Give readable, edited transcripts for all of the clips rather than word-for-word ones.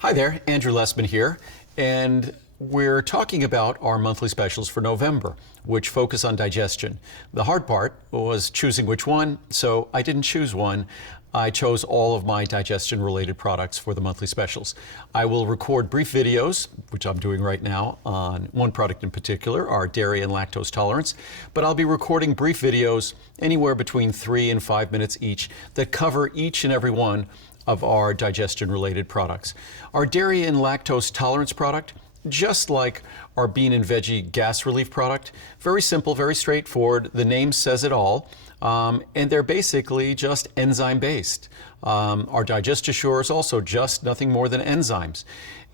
Hi there, Andrew Lessman here, and we're talking about our monthly specials for November, which focus on digestion. The hard part was choosing which one, so I didn't choose one. I chose all of my digestion-related products for the monthly specials. I will record brief videos, which I'm doing right now, on one product in particular, our dairy and lactose tolerance, but I'll be recording brief videos anywhere between 3 and 5 minutes each that cover each and every one of our digestion-related products. Our dairy and lactose tolerance product, just like our bean and veggie gas relief product, very simple, very straightforward. The name says it all, and they're basically just enzyme-based. Our DigestAssure is also just nothing more than enzymes.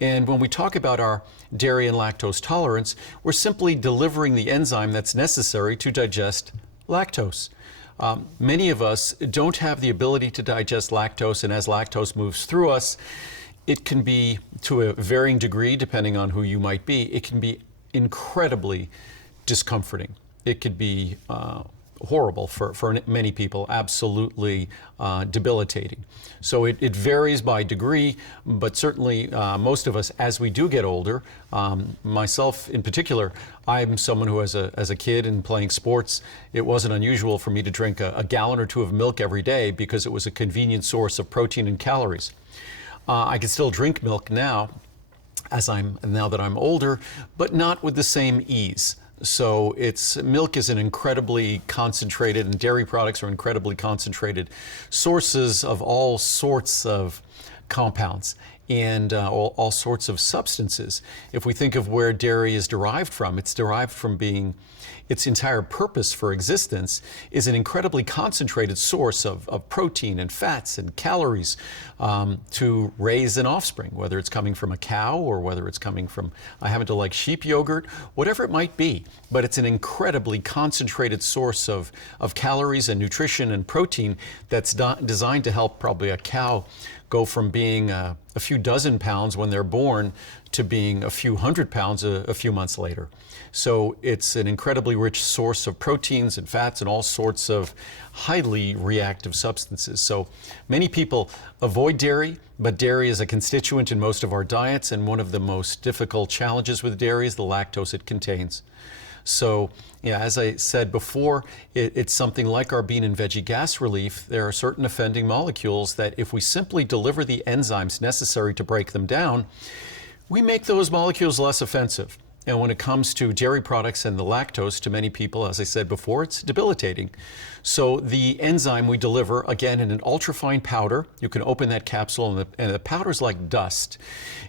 And when we talk about our dairy and lactose tolerance, we're simply delivering the enzyme that's necessary to digest lactose. Many of us don't have the ability to digest lactose, and as lactose moves through us, it can be, to a varying degree, depending on who you might be, it can be incredibly discomforting. It could be horrible for many people, absolutely debilitating. So it varies by degree, but certainly most of us, as we do get older, myself in particular, I'm someone who, as a kid and playing sports, it wasn't unusual for me to drink a gallon or two of milk every day because it was a convenient source of protein and calories. I can still drink milk now, now that I'm older, but not with the same ease. So milk is an incredibly concentrated, and dairy products are incredibly concentrated sources of all sorts of compounds and all sorts of substances. If we think of where dairy is derived from, it's derived from its entire purpose for existence is an incredibly concentrated source of protein and fats and calories to raise an offspring, whether it's coming from a cow or whether it's coming from, I happen to like sheep yogurt, whatever it might be. But it's an incredibly concentrated source of calories and nutrition and protein that's designed to help probably a cow go from being a few dozen pounds when they're born to being a few hundred pounds a few months later. So it's an incredibly rich source of proteins and fats and all sorts of highly reactive substances. So many people avoid dairy, but dairy is a constituent in most of our diets, and one of the most difficult challenges with dairy is the lactose it contains. So, yeah, as I said before, it's something like our bean and veggie gas relief. There are certain offending molecules that if we simply deliver the enzymes necessary to break them down, we make those molecules less offensive. And when it comes to dairy products and the lactose, to many people, as I said before, it's debilitating. So the enzyme we deliver, again, in an ultrafine powder, you can open that capsule and the powder's like dust.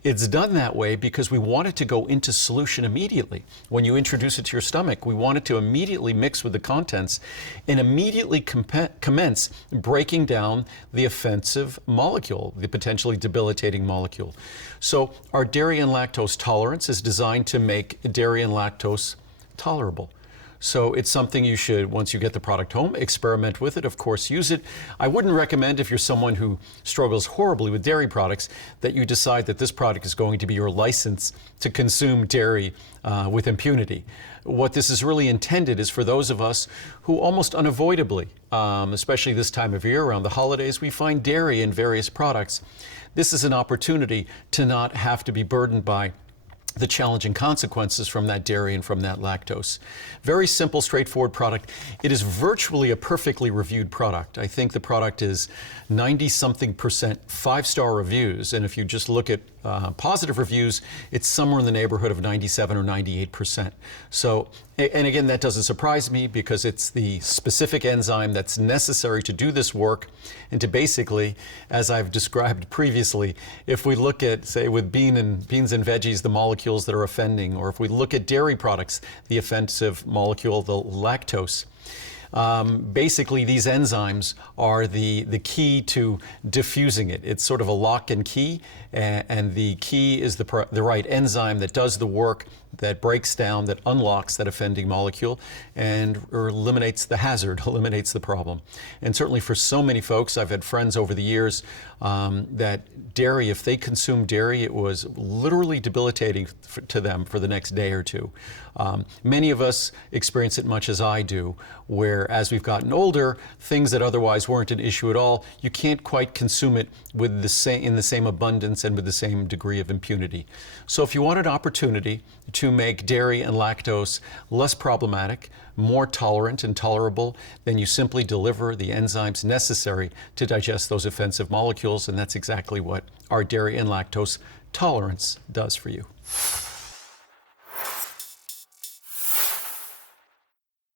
It's done that way because we want it to go into solution immediately. When you introduce it to your stomach, we want it to immediately mix with the contents and immediately commence breaking down the offensive molecule, the potentially debilitating molecule. So our dairy and lactose tolerance is designed to make dairy and lactose tolerable. So it's something you should, once you get the product home, experiment with it, of course, use it. I wouldn't recommend, if you're someone who struggles horribly with dairy products, that you decide that this product is going to be your license to consume dairy with impunity. What this is really intended is for those of us who almost unavoidably, especially this time of year around the holidays, we find dairy in various products. This is an opportunity to not have to be burdened by the challenging consequences from that dairy and from that lactose. Very simple, straightforward product. It is virtually a perfectly reviewed product. I think the product is 90-something% 5-star reviews, and if you just look at positive reviews, it's somewhere in the neighborhood of 97 or 98%. So, and again, that doesn't surprise me because it's the specific enzyme that's necessary to do this work and to basically, as I've described previously, if we look at, say, with beans and veggies, the molecules that are offending, or if we look at dairy products, the offensive molecule, the lactose, basically these enzymes are the key to diffusing it. It's sort of a lock and key, and the key is the right enzyme that does the work, that breaks down, that unlocks that offending molecule and eliminates the hazard, eliminates the problem. And certainly for so many folks, I've had friends over the years that dairy, if they consumed dairy, it was literally debilitating to them for the next day or two. Many of us experience it much as I do, where where as we've gotten older, things that otherwise weren't an issue at all, you can't quite consume it with in the same abundance and with the same degree of impunity. So if you want an opportunity to make dairy and lactose less problematic, more tolerant and tolerable, then you simply deliver the enzymes necessary to digest those offensive molecules, and that's exactly what our dairy and lactose tolerance does for you.